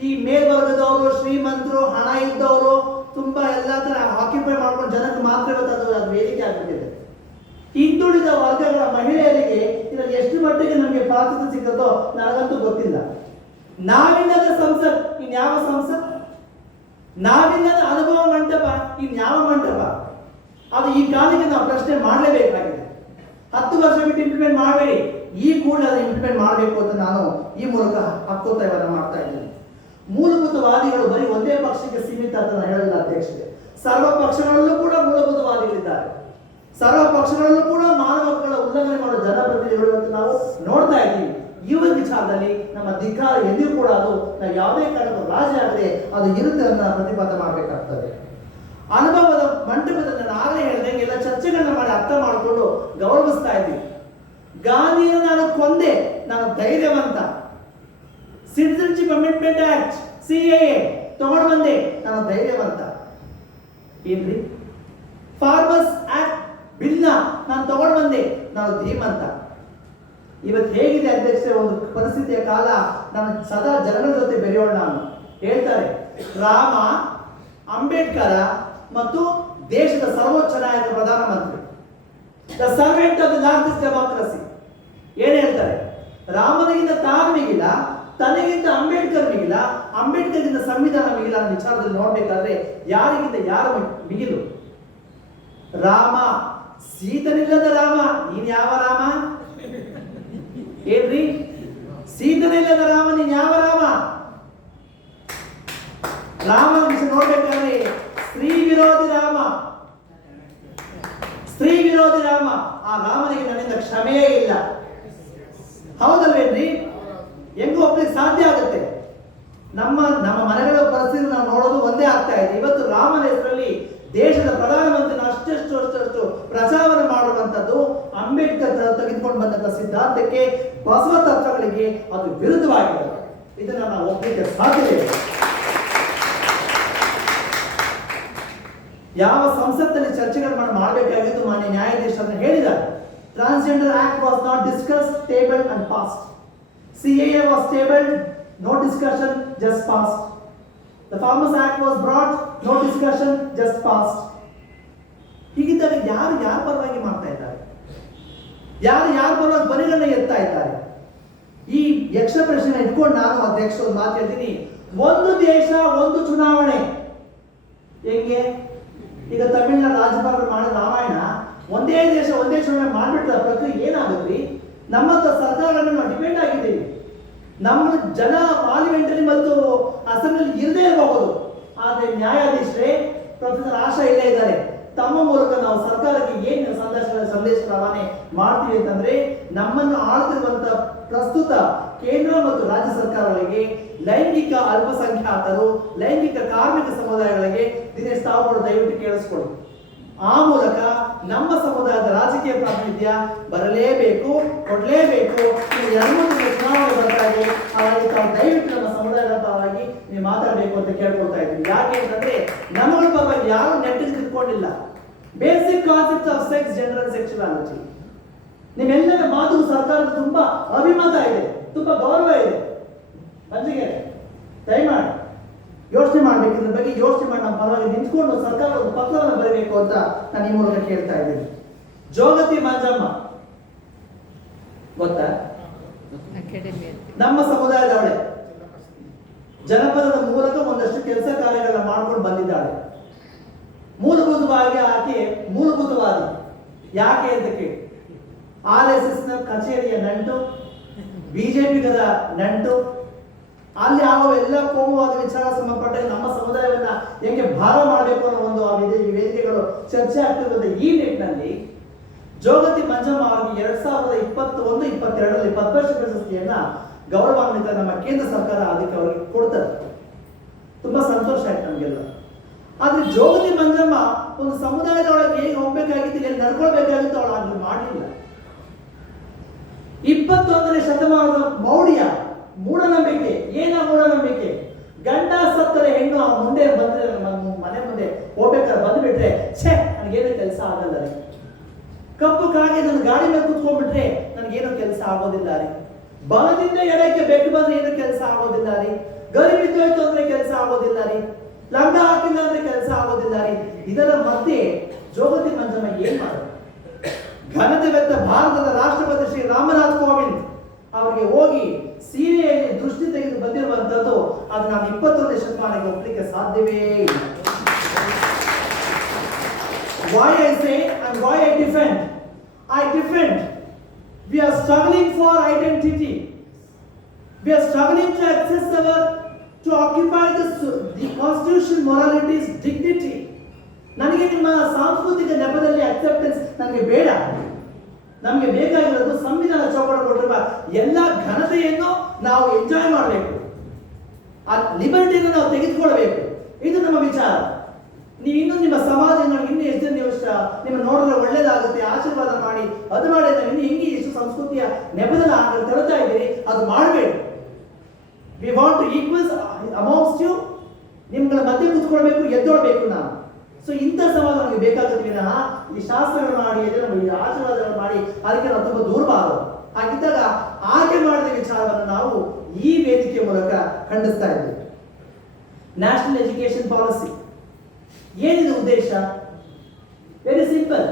ಈ ಮೇಲ್ವರ್ಗದವರು, ಶ್ರೀಮಂತರು, ಹಣ ಇದ್ದವರು ತುಂಬಾ ಎಲ್ಲ ತರ ಆಕ್ಯುಪೈ ಮಾಡ್ಕೊಂಡು ಜನಕ್ಕೆ ಮಾತ್ರ ಇವತ್ತು ಅದು ವೇದಿಕೆ ಆಗ್ಬಿಟ್ಟಿದೆ. ಹಿಂದುಳಿದ ವರ್ಗಗಳ ಮಹಿಳೆಯರಿಗೆ ಇದರಲ್ಲಿ ಎಷ್ಟು ಮಟ್ಟಿಗೆ ನಮಗೆ ಪ್ರಾಮುಖ್ಯತೆ ಸಿಗುತ್ತೋ ನನಗಂತೂ ಗೊತ್ತಿಲ್ಲ. ನಾವಿಲ್ಲದ ಸಂಸತ್ ಇನ್ಯಾವ ಸಂಸತ್? ನಾವಿಲ್ಲದ ಅನುಭವ ಮಂಟಪ ಇನ್ಯಾವ ಮಂಟಪ? ಅದು ಈ ಕಾಲಕ್ಕೆ ನಾವು ಪ್ರಶ್ನೆ ಮಾಡಲೇಬೇಕಾಗಿದೆ. ಹತ್ತು ವರ್ಷ ಬಿಟ್ಟು ಇಂಪ್ಲಿಮೆಂಟ್ ಮಾಡಬೇಡಿ. ಈ ಕೂಡಲೇ ಅದನ್ನು ಇಂಪ್ಲಿಮೆಂಟ್ ಮಾಡಬೇಕು ಅಂತ ನಾನು ಈ ಮೂಲಕ ಹಕ್ಕೊತ್ತಾಯವನ್ನು ಮಾಡ್ತಾ ಇದ್ದೇನೆ. ಮೂಲಭೂತವಾದಿಗಳು ಬರೀ ಒಂದೇ ಪಕ್ಷಕ್ಕೆ ಸೀಮಿತ ಅಂತ ನಾನು ಹೇಳಲ್ಲ ಅಧ್ಯಕ್ಷತೆ ಸರ್ವ ಪಕ್ಷಗಳಲ್ಲೂ ಕೂಡ ಮೂಲಭೂತವಾದಿಗಳಿದ್ದಾರೆ. ಸರ್ವ ಪಕ್ಷಗಳಲ್ಲೂ ಕೂಡ ಮಾನವ ಹಕ್ಕುಗಳ ಉಲ್ಲಂಘನೆ ಮಾಡುವ ಜನಪ್ರತಿನಿಧಿಗಳು ಅಂತ ನಾವು ನೋಡ್ತಾ ಇದ್ದೀವಿ. ಈ ಒಂದು ವಿಚಾರದಲ್ಲಿ ನಮ್ಮ ಧಿಕ್ಕಾರ ಎಲ್ಲಿಯೂ ಕೂಡ ಅದು ನಾವು ಯಾವುದೇ ಕಾರಣಕ್ಕೂ ರಾಜ ಆಗದೆ ಅದು ಇರುತ್ತೆ ಅಂತ ಪ್ರತಿಪಾದ ಮಾಡಬೇಕಾಗ್ತದೆ. ಅನುಭವದ ಮಂಟಪದಲ್ಲಿ ನಾನು ಆಗಲೇ ಹೇಳಿದೆ, ಎಲ್ಲ ಚರ್ಚೆಗಳನ್ನ ಮಾಡಿ ಅರ್ಥ ಮಾಡಿಕೊಂಡು ಗೌರವಿಸ್ತಾ ಇದ್ದೀವಿ ಗಾಂಧಿಯನ್ನು ನಾನು ಕೊಂದೆ, ನಾನು ಧೈರ್ಯವಂತ. Citizenship amendment act C A ತಗೊಂಡು ಬಂದೆ, ನಾನು ಧೈರ್ಯವಂತ. ಏನ್ರಿ? ಫಾರ್ಮರ್ಸ್ ಆಕ್ಟ್ ಬಿಲ್ನ ನಾನು ತಗೊಂಡು ಬಂದೆ, ನಾನು ಧೀಮಂತ. ಇವತ್ತು ಹೇಗಿದೆ ಅಧ್ಯಕ್ಷ ಒಂದು ಪರಿಸ್ಥಿತಿಯ ಕಾಲ? ನಾನು ಸದಾ ಜನರ ಜೊತೆ ಬೆರೆಯೋಣ ನಾನು. ಹೇಳ್ತಾರೆ, ರಾಮ, ಅಂಬೇಡ್ಕರ ಮತ್ತು ದೇಶದ ಸರ್ವೋಚ್ಚ ನಾಯಕ ಪ್ರಧಾನಮಂತ್ರಿ. The servant of the largest democracy. ಏನ್ ಹೇಳ್ತಾರೆ? ರಾಮನಿಗಿಂತ ತಾನು ಮಿಗಿಲ, ತನಗಿಂತ ಅಂಬೇಡ್ಕರ್ ಮಿಗಿಲ, ಅಂಬೇಡ್ಕರ್ಗಿಂತ ಸಂವಿಧಾನ ಮಿಗಿಲ ಅನ್ನೋ ವಿಚಾರದಲ್ಲಿ ನೋಡ್ಬೇಕಾದ್ರೆ ಯಾರಿಗಿಂತ ಯಾರು ಮಿಗಿಲು? ರಾಮ. ಸೀತನಿಲ್ಲದ ರಾಮ. ನೀನ್ ಯಾವ ರಾಮ? ಏನ್ರಿ? ಸೀತನಿಲ್ಲದ ರಾಮ, ನೀನ್ ಯಾವ ರಾಮ? ರಾಮ ನೋಡ್ಬೇಕಾದ್ರೆ ಸ್ತ್ರೀ ವಿರೋಧಿ ರಾಮ. ಸ್ತ್ರೀ ವಿರೋಧಿ ರಾಮ. ಆ ರಾಮನಿಗೆ ನನ್ನಿಂದ ಕ್ಷಮೆಯೇ ಇಲ್ಲ. ಹೌದಲ್ವೇನ್ರಿ? ಹೆಂಗು ಒಬ್ಬರಿಗೆ ಸಾಧ್ಯ ಆಗುತ್ತೆ. ನಮ್ಮ ನಮ್ಮ ಮನೆಗಳ ಪರಿಸ್ಥಿತಿ ನಾವು ನೋಡೋದು ಒಂದೇ ಆಗ್ತಾ ಇದೆ. ಇವತ್ತು ರಾಮನ ಹೆಸರಲ್ಲಿ ದೇಶದ ಪ್ರಧಾನಮಂತ್ರಿನ ಅಷ್ಟೆಷ್ಟು, ಅಷ್ಟಷ್ಟು ಪ್ರಚಾರ ಮಾಡುವಂಥದ್ದು ಅಂಬೇಡ್ಕರ್ ತೆಗೆದುಕೊಂಡು ಬಂದಂತ ಸಿದ್ಧಾಂತಕ್ಕೆ ಬಸವ ತತ್ವಗಳಿಗೆ ಅದು ವಿರುದ್ಧವಾಗಿದೆ. ಇದನ್ನ ನಾವು ಒಪ್ಪಲಿಕ್ಕೆ ಸಾಧ್ಯವಿಲ್ಲ ಯಾವ ಸಂಸತ್ತಲ್ಲಿ ಚರ್ಚೆಗಳನ್ನು ಮಾಡಿ, ಮಾಡಬೇಕಾಗಿದ್ದು ಮಾನ್ಯ ನ್ಯಾಯಾಧೀಶ ಅದನ್ನ ಹೇಳಿದ್ದಾರೆ. Transgender act was not discuss table and passed CAA was table no discussion just passed the farmers act was brought no discussion just passed ಹೀಗಿದ್ದಾಗ ಯಾರು, ಯಾರ ಪರವಾಗಿ ಮಾಡ್ತಾ ಇದ್ದಾರೆ? ಯಾರು ಯಾರು ಬರೋ ಧ್ವನಿಗಳನ್ನ ಎತ್ತಾ ಇದ್ದಾರೆ. ಈ ಯಕ್ಷ ಇಟ್ಕೊಂಡು ನಾನು ಅಧ್ಯಕ್ಷ ಒಂದು ಮಾತು ಹೇಳ್ತೀನಿ. ಒಂದು ದೇಶ, ಒಂದು ಚುನಾವಣೆ. ಹೆಂಗೆ? ಈಗ ತಮಿಳಿನ ರಾಜ್ಯಪಾಲರು ಮಾಡಿದ ರಾಮಾಯಣ ಒಂದೇ ದೇಶ, ಒಂದೇ ಚುನಾವಣೆ ಮಾಡಿಬಿಟ್ರೆ ಪ್ರಕ್ರಿಯೆ ಏನಾಗುತ್ತೆ? ನಮ್ಮಂತ ಸರ್ಕಾರಗಳನ್ನ ನಾವು ಡಿಪೆಂಡ್ ಆಗಿದ್ದೀವಿ. ನಮ್ಮ ಜನ ಪಾರ್ಲಿಮೆಂಟರಿ ಮತ್ತು ಅಸೆಂಬ್ಲಿ ಇರದೇ ಇರಬಹುದು. ಆದರೆ ನ್ಯಾಯಾಧೀಶರೇ ಪ್ರೊಫೆಸರ್ ಆಶಾ ಇಲ್ಲೇ ಇದ್ದಾರೆ. ತಮ್ಮ ಮೂಲಕ ನಾವು ಸಂದೇಶ ರವಾನೆ ಮಾಡ್ತೀವಿ ಅಂತಂದ್ರೆ ನಮ್ಮನ್ನು ಆಳ್ತಿರುವಂತ ಪ್ರಸ್ತುತ ಕೇಂದ್ರ ಮತ್ತು ರಾಜ್ಯ ಸರ್ಕಾರಗಳಿಗೆ, ಲೈಂಗಿಕ ಅಲ್ಪಸಂಖ್ಯಾತರು, ಲೈಂಗಿಕ ಕಾರ್ಮಿಕ ಸಮುದಾಯಗಳಿಗೆ ದಿನೇಶ್ ತಾವು ಕೂಡ ದಯವಿಟ್ಟು ಕೇಳಿಸ್ಕೊಳ್ಳಿ ಆ ಮೂಲಕ ನಮ್ಮ ಸಮುದಾಯದ ರಾಜಕೀಯ ಪ್ರಾತಿನಿಧ್ಯ ಬರಲೇಬೇಕು, ಕೊಡಲೇಬೇಕು. ಚುನಾವಣೆ ಹಾಗಾಗಿ ತಾವು ದಯವಿಟ್ಟು ನಮ್ಮ ಸಮುದಾಯದ ಪರವಾಗಿ ನೀವು ಮಾತಾಡಬೇಕು ಅಂತ ಕೇಳ್ಕೊಳ್ತಾ ಇದ್ದೀನಿ ಯಾಕೆ ಅಂತಂದ್ರೆ ನಮ್ಮಗಳ ಪರವಾಗಿ ಯಾರು ನೆಟ್ಟಿಗೆ ತಿಳ್ಕೊಂಡಿಲ್ಲ basic concept of sex gender and ನಿಮ್ಮೆಲ್ಲರ ಮಾತು ಸರ್ಕಾರದ ತುಂಬಾ ಅಭಿಮತ ಇದೆ ತುಂಬಾ ಗೌರವ ಇದೆ. ಮಂಜಿಗೆ ದಯಮಾಡಿ ಯೋಚನೆ ಮಾಡ್ಬೇಕು ಇದ್ರ ಬಗ್ಗೆ ಯೋಚನೆ ಮಾಡಿ ನಮ್ಮ ಪರವಾಗಿ ನಿಂತ್ಕೊಂಡು ಸರ್ಕಾರ ಒಂದು ಪತ್ರವನ್ನು ಬರೀಬೇಕು ಅಂತ ನಾನು ಈ ಮೂಲಕ ಕೇಳ್ತಾ ಇದ್ದೀನಿ. ಜೋಗತಿ ಮಂಜಮ್ಮ ಗೊತ್ತಾ? ನಮ್ಮ ಸಮುದಾಯದವಳೆ. ಜನಪದದ ಮೂಲಕ ಒಂದಷ್ಟು ಕೆಲಸ ಕಾರ್ಯಗಳನ್ನ ಮಾಡ್ಕೊಂಡು ಬಂದಿದ್ದಾಳೆ. ಮೂಲಭೂತವಾಗಿ ಆಕೆ ಮೂಲಭೂತವಾದಿ ಯಾಕೆ ಅಂತ ಕೇಳಿ. ಆರ್ ಎಸ್ ಎಸ್ನ ಕಚೇರಿಯ ನಂಟು ಬಿಜೆಪಿಗದ ನಂಟು, ಅಲ್ಲಿ ಆಗುವ ಎಲ್ಲ ಕೋಮುವಾದ ವಿಚಾರ ಸಂಬಂಧಪಟ್ಟ ನಮ್ಮ ಸಮುದಾಯವನ್ನ ಹೆಂಗೆ ಭಾರ ಮಾಡಬೇಕು ಅನ್ನೋ ಒಂದು ಆ ವೇದಿ- ವೇದಿಕೆಗಳು ಚರ್ಚೆ ಆಗ್ತಿರುವಂತಹ ಈ ನಿಟ್ಟಿನಲ್ಲಿ ಜೋಗತಿ ಮಂಜಮ್ಮ ಅವರಿಗೆ ಎರಡ್ ಸಾವಿರದ ಇಪ್ಪತ್ತೊಂದು, ಇಪ್ಪತ್ತೆರಡರಲ್ಲಿ ಪದ್ಮಶ್ರೀ ಪ್ರಶಸ್ತಿಯನ್ನ ಗೌರವಾನ್ವಿತ ನಮ್ಮ ಕೇಂದ್ರ ಸರ್ಕಾರ ಅದಕ್ಕೆ ಅವರಿಗೆ ಕೊಡ್ತದೆ. ತುಂಬಾ ಸಂತೋಷ ಆಯ್ತು ನಮಗೆಲ್ಲ. ಆದ್ರೆ ಜೋಗತಿ ಮಂಜಮ್ಮ ಒಂದು ಸಮುದಾಯದೊಳಗೆ ಹೇಗೆ ಹೋಗ್ಬೇಕಾಗಿತ್ತು, ಹೇಗೆ ನಡ್ಕೊಳ್ಬೇಕಾಗಿತ್ತು ಅವಳು ಅದನ್ನು ಮಾಡಲಿಲ್ಲ ಇಪ್ಪತ್ತೊಂದನೇ ಶತಮಾನದ ಮೌಢ್ಯ, ಮೂಢನಂಬಿಕೆ, ಏನ ಮೂಢನಂಬಿಕೆ? ಗಂಡ ಸತ್ತರೆ ಹೆಣ್ಣು ಆ ಮುಂದೆ ಬಂದ್ರೆ ಮನೆ ಮುಂದೆ ಹೋಗ್ಬೇಕಾದ್ರೆ ಬಂದ್ಬಿಟ್ರೆ, ಛೇ, ನನಗೇನು ಕೆಲಸ ಆಗಲ್ಲ ರೀ. ಕಪ್ಪು ಕಾಗೆ ನನ್ನ ಗಾಡಿ ಮೇಲೆ ಕುತ್ಕೊಂಡ್ಬಿಟ್ರೆ ನನಗೇನು ಕೆಲಸ ಆಗೋದಿಲ್ಲ ರೀ. ಬಲದಿಂದ ಎಡಕ್ಕೆ ಬೆಟ್ಟು ಬಂದ್ರೆ ಏನು ಕೆಲಸ ಆಗೋದಿಲ್ಲ ರೀ. ಗರಿ ಬಿದ್ದೋಯ್ತು ಅಂದ್ರೆ ಕೆಲಸ ಆಗೋದಿಲ್ಲ ರೀ. ಲಂಗ ಹಾಕಿಲ್ಲ ಅಂದ್ರೆ ಕೆಲಸ ಆಗೋದಿಲ್ಲ ರೀ ಇದರ ಮಧ್ಯೆ ಜೋಗತಿ ಮಂಜಮ್ಮ ಏನ್ ಮಾಡೋದು ಘನತೆ ಬೆತ್ತ ಭಾರತದ ರಾಷ್ಟ್ರಪತಿ ಶ್ರೀ ರಾಮನಾಥ್ ಕೋವಿಂದ್ ಅವರಿಗೆ ಹೋಗಿ ಸೀರೆಯಲ್ಲಿ ದೃಷ್ಟಿ ತೆಗೆದು ಬಂದಿರುವಂತದ್ದು ಅದು ನಾನು ಇಪ್ಪತ್ತೊಂದನೇ ಶತಮಾನಕ್ಕೆ ಒಪ್ಪಲಿಕ್ಕೆ ಸಾಧ್ಯವೇ ಇಲ್ಲ I say and why I defend. I defend. We are struggling for identity. We are struggling to access our, to occupy the constitution moralities dignity. ನನಗೆ ನಿಮ್ಮ ಸಾಂಸ್ಕೃತಿಕ ನೆಪದಲ್ಲಿ ಅಕ್ಸೆಪ್ಟೆನ್ಸ್ ನನಗೆ ಬೇಡ. ನಮಗೆ ಬೇಕಾಗಿರೋದು ಸಂವಿಧಾನ ಚೌಕಟ್ಟು ಕೊಟ್ಟಿರುವ ಎಲ್ಲ ಘನತೆಯನ್ನು ನಾವು ಎಂಜಾಯ್ ಮಾಡಬೇಕು. ಆ ಲಿಬರ್ಟಿಯನ್ನು ನಾವು ತೆಗೆದುಕೊಳ್ಬೇಕು ಇದು ನಮ್ಮ ವಿಚಾರ. ನೀವು ಇನ್ನೂ ನಿಮ್ಮ ಸಮಾಜ ಇನ್ನೂ ಎಷ್ಟು ನೀವು ನಿಮ್ಮ ನೋಡಿದ್ರೆ ಒಳ್ಳೇದಾಗುತ್ತೆ, ಆಶೀರ್ವಾದ ಮಾಡಿ, ಅದು ಮಾಡಿ ಇನ್ನು ಹಿಂಗೆ ಎಷ್ಟು ಸಂಸ್ಕೃತಿಯ ನೆಪದಲ್ಲಿ ತರುತ್ತಾ ಇದ್ದೀರಿ, ಅದು ಮಾಡಬೇಡಿ. We want to equals amounts you ನಿಮ್ಗಳ ಮಧ್ಯೆ ಕುತ್ಕೊಳ್ಬೇಕು, ಎದ್ದೊಳ್ಬೇಕು ನಾನು ಸೊ ಇಂಥ ಸವಾಲು ನಮಗೆ ಬೇಕಾಗುತ್ತೆ ವಿನಃ ಈ ಶಾಸ್ತ್ರಗಳು ಮಾಡಿ ಈ ಆಶೀರ್ವಾದಗಳು ಮಾಡಿ, ಅದಕ್ಕೆ ನಾವು ತುಂಬ ದೂರಬಾರದು ಹಾಗಿದ್ದಾಗ ಆಯ್ಕೆ ಮಾಡಿದ ವಿಚಾರವನ್ನು ನಾವು ಈ ವೇದಿಕೆ ಮೂಲಕ ಖಂಡಿಸ್ತಾ ಇದ್ದೇವೆ ನ್ಯಾಷನಲ್ ಎಜುಕೇಶನ್ ಪಾಲಿಸಿ ಏನಿದೆ ಉದ್ದೇಶ? ವೆರಿ ಸಿಂಪಲ್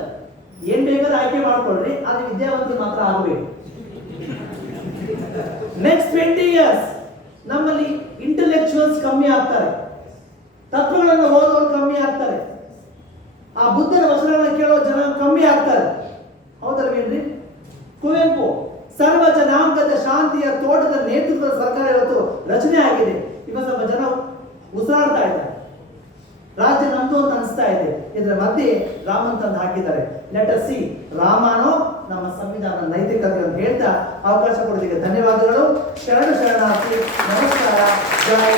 ಏನ್ ಬೇಕಾದ್ರೂ ಆಯ್ಕೆ ಮಾಡ್ಕೊಳ್ರಿ, ಆದ್ರೆ ವಿದ್ಯಾವಂತರು ಮಾತ್ರ ಆಗಬೇಕು. ನೆಕ್ಸ್ಟ್ ಟ್ವೆಂಟಿ ಇಯರ್ಸ್ ನಮ್ಮಲ್ಲಿ ಇಂಟೆಲೆಕ್ಚುವಲ್ಸ್ ಕಮ್ಮಿ ಆಗ್ತಾರೆ. ತತ್ವಗಳನ್ನು ಓದೋರು ಕಮ್ಮಿ ಆಗ್ತಾರೆ. ಆ ಬುದ್ಧನ ವಚನಗಳನ್ನು ಕೇಳೋ ಜನ ಕಮ್ಮಿ ಆಗ್ತಾರೆ. ಹೌದಲ್ವೇನ್ರಿ? ಕುವೆಂಪು ಸರ್ವ ಜನಾಂಗದ ಶಾಂತಿಯ ತೋಟದ ನೇತೃತ್ವದ ಸರ್ಕಾರ ಇವತ್ತು ರಚನೆ ಆಗಿದೆ. ಇವತ್ತು ಸ್ವಲ್ಪ ಜನ ಉಸಿರಾಡ್ತಾ ಇದ್ದಾರೆ. ರಾಜ್ಯ ನಮ್ದು ಅಂತ ಅನಿಸ್ತಾ ಇದೆ. ಇದರ ಮಧ್ಯೆ ರಾಮನ್ ಹಾಕಿದ್ದಾರೆ. ಲೆಟ್ ಸಿ ರಾಮನೋ ನಮ್ಮ ಸಂವಿಧಾನ ನೈತಿಕತೆ ಅಂತ ಹೇಳ್ತಾ ಅವಕಾಶ ಕೊಡೋದಕ್ಕೆ ಧನ್ಯವಾದಗಳು. ಶರಣ ಶರಣಾರ್ಥಿ, ನಮಸ್ಕಾರ. ಜೈ